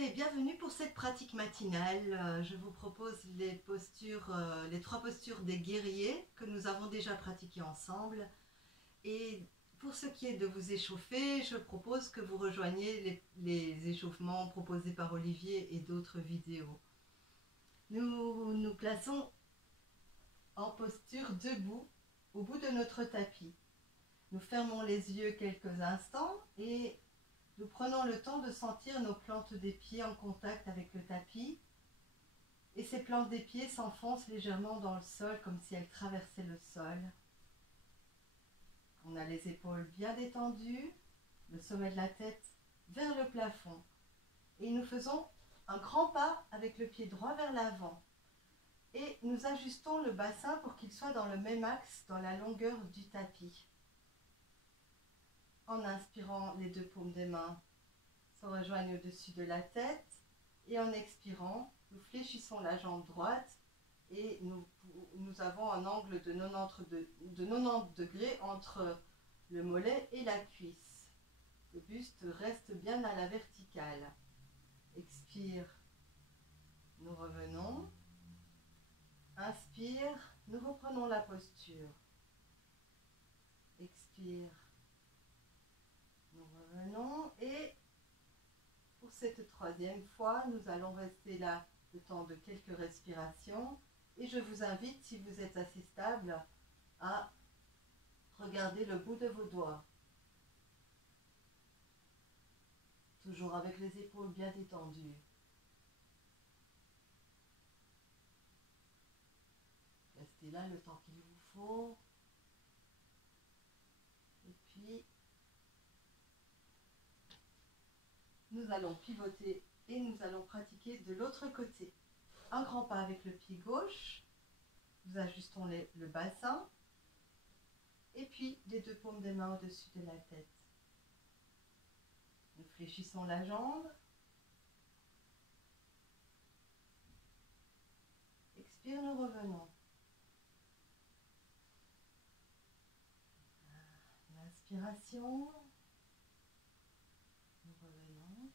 et bienvenue pour cette pratique matinale. Je vous propose les postures, les 3 postures des guerriers que nous avons déjà pratiquées ensemble. Et pour ce qui est de vous échauffer, je propose que vous rejoigniez les échauffements proposés par Olivier et d'autres vidéos. Nous nous plaçons en posture debout au bout de notre tapis. Nous fermons les yeux quelques instants et nous prenons le temps de sentir nos plantes des pieds en contact avec le tapis. Et ces plantes des pieds s'enfoncent légèrement dans le sol comme si elles traversaient le sol. On a les épaules bien détendues, le sommet de la tête vers le plafond. Et nous faisons un grand pas avec le pied droit vers l'avant. Et nous ajustons le bassin pour qu'il soit dans le même axe, dans la longueur du tapis. En inspirant, les 2 paumes des mains se rejoignent au-dessus de la tête. Et en expirant, nous fléchissons la jambe droite et nous avons un angle de 90 degrés entre le mollet et la cuisse. Le buste reste bien à la verticale. Expire, nous revenons. Inspire, nous reprenons la posture. Expire, nous revenons et pour cette 3e fois, nous allons rester là le temps de quelques respirations et je vous invite, si vous êtes assez stable, à regarder le bout de vos doigts. Toujours avec les épaules bien détendues. Restez là le temps qu'il vous faut. Et puis, nous allons pivoter et nous allons pratiquer de l'autre côté. Un grand pas avec le pied gauche. Nous ajustons le bassin. Et puis, les 2 paumes des mains au-dessus de la tête. Nous fléchissons la jambe. Expire, nous revenons. L'inspiration. Nous revenons.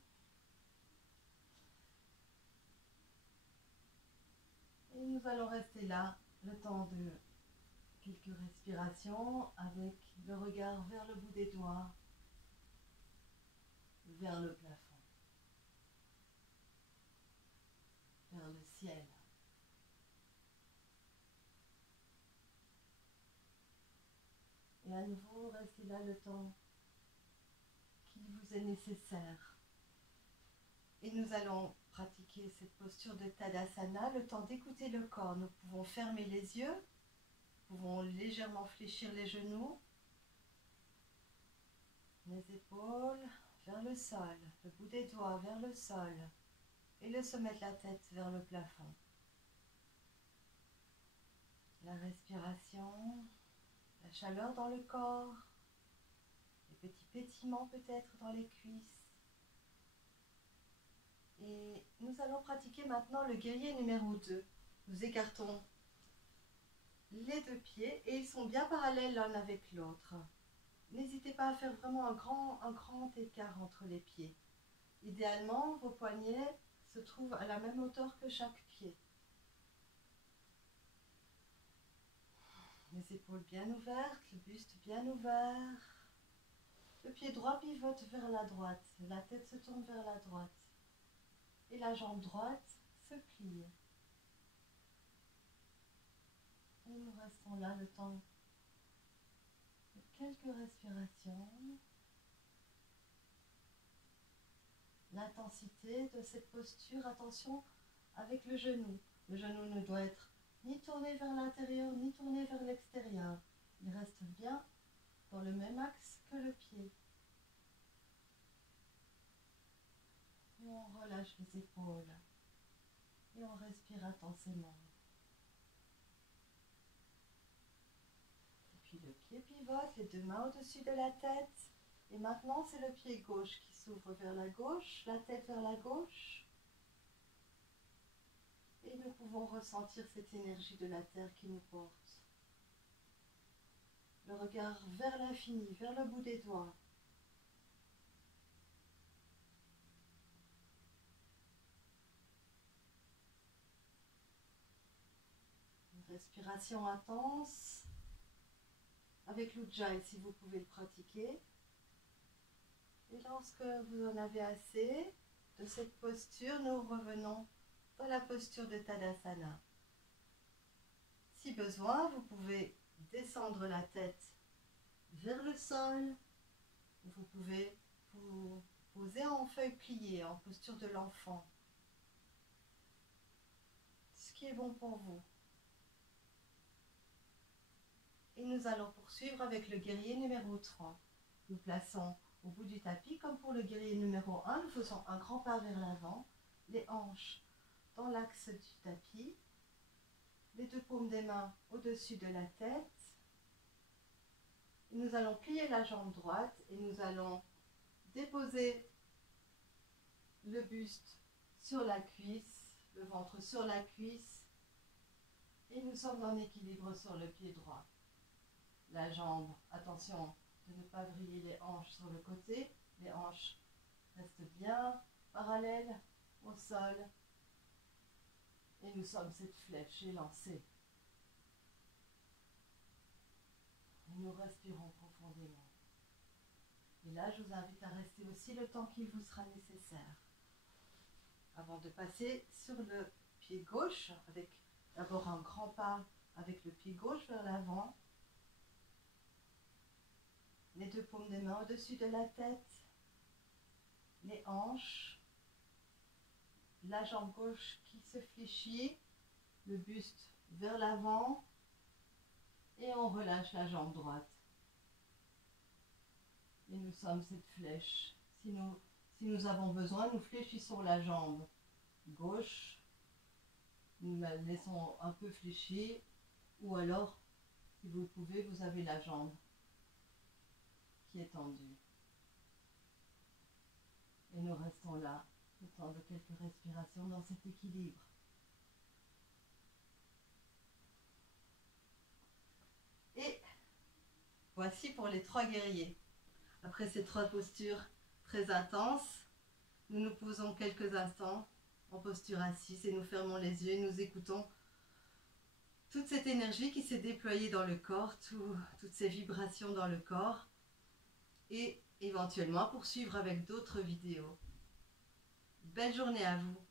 Et nous allons rester là le temps de quelques respirations avec le regard vers le bout des doigts, vers le plafond, vers le ciel. Et à nouveau, restez là le temps qu'il vous est nécessaire. Et nous allons pratiquer cette posture de Tadasana, le temps d'écouter le corps. Nous pouvons fermer les yeux, nous pouvons légèrement fléchir les genoux, les épaules vers le sol, le bout des doigts vers le sol et le sommet de la tête vers le plafond. La respiration, la chaleur dans le corps, les petits pétillements peut-être dans les cuisses. Et nous allons pratiquer maintenant le guerrier numéro 2. Nous écartons les 2 pieds et ils sont bien parallèles l'un avec l'autre. N'hésitez pas à faire vraiment un grand écart entre les pieds. Idéalement, vos poignets se trouvent à la même hauteur que chaque pied. Les épaules bien ouvertes, le buste bien ouvert. Le pied droit pivote vers la droite, la tête se tourne vers la droite. Et la jambe droite se plie. Et nous restons là le temps de quelques respirations. L'intensité de cette posture, attention avec le genou. Le genou ne doit être ni tourné vers l'intérieur, ni tourné vers l'extérieur. Il reste bien dans le même axe que le pied. Et on relâche les épaules. Et on respire intensément. Et puis le pied pivote, les 2 mains au-dessus de la tête. Et maintenant, c'est le pied gauche qui s'ouvre vers la gauche, la tête vers la gauche. Et nous pouvons ressentir cette énergie de la terre qui nous porte. Le regard vers l'infini, vers le bout des doigts. Respiration intense. Avec l'Ujjayi, si vous pouvez le pratiquer. Et lorsque vous en avez assez de cette posture, nous revenons dans la posture de Tadasana. Si besoin, vous pouvez descendre la tête vers le sol. Vous pouvez vous poser en feuille pliée, en posture de l'enfant. Ce qui est bon pour vous. Et nous allons poursuivre avec le guerrier numéro 3. Nous plaçons au bout du tapis, comme pour le guerrier numéro 1, nous faisons un grand pas vers l'avant, les hanches dans l'axe du tapis, les deux paumes des mains au-dessus de la tête. Et nous allons plier la jambe droite et nous allons déposer le buste sur la cuisse, le ventre sur la cuisse, et nous sommes en équilibre sur le pied droit. La jambe, attention de ne pas vriller les hanches sur le côté, les hanches restent bien parallèles au sol, et nous sommes cette flèche élancée. Et nous respirons profondément. Et là, je vous invite à rester aussi le temps qu'il vous sera nécessaire. Avant de passer sur le pied gauche, avec d'abord un grand pas avec le pied gauche vers l'avant, les deux paumes des mains au-dessus de la tête, les hanches, la jambe gauche qui se fléchit, le buste vers l'avant, et on relâche la jambe droite. Et nous sommes cette flèche. Si nous avons besoin, nous fléchissons la jambe gauche, nous la laissons un peu fléchie, ou alors, si vous le pouvez, vous avez la jambe qui est tendue. Et nous restons là, le temps de quelques respirations dans cet équilibre. Et voici pour les 3 guerriers. Après ces 3 postures très intenses, nous nous posons quelques instants en posture assise et nous fermons les yeux et nous écoutons toute cette énergie qui s'est déployée dans le corps, toutes ces vibrations dans le corps, et éventuellement poursuivre avec d'autres vidéos. Belle journée à vous!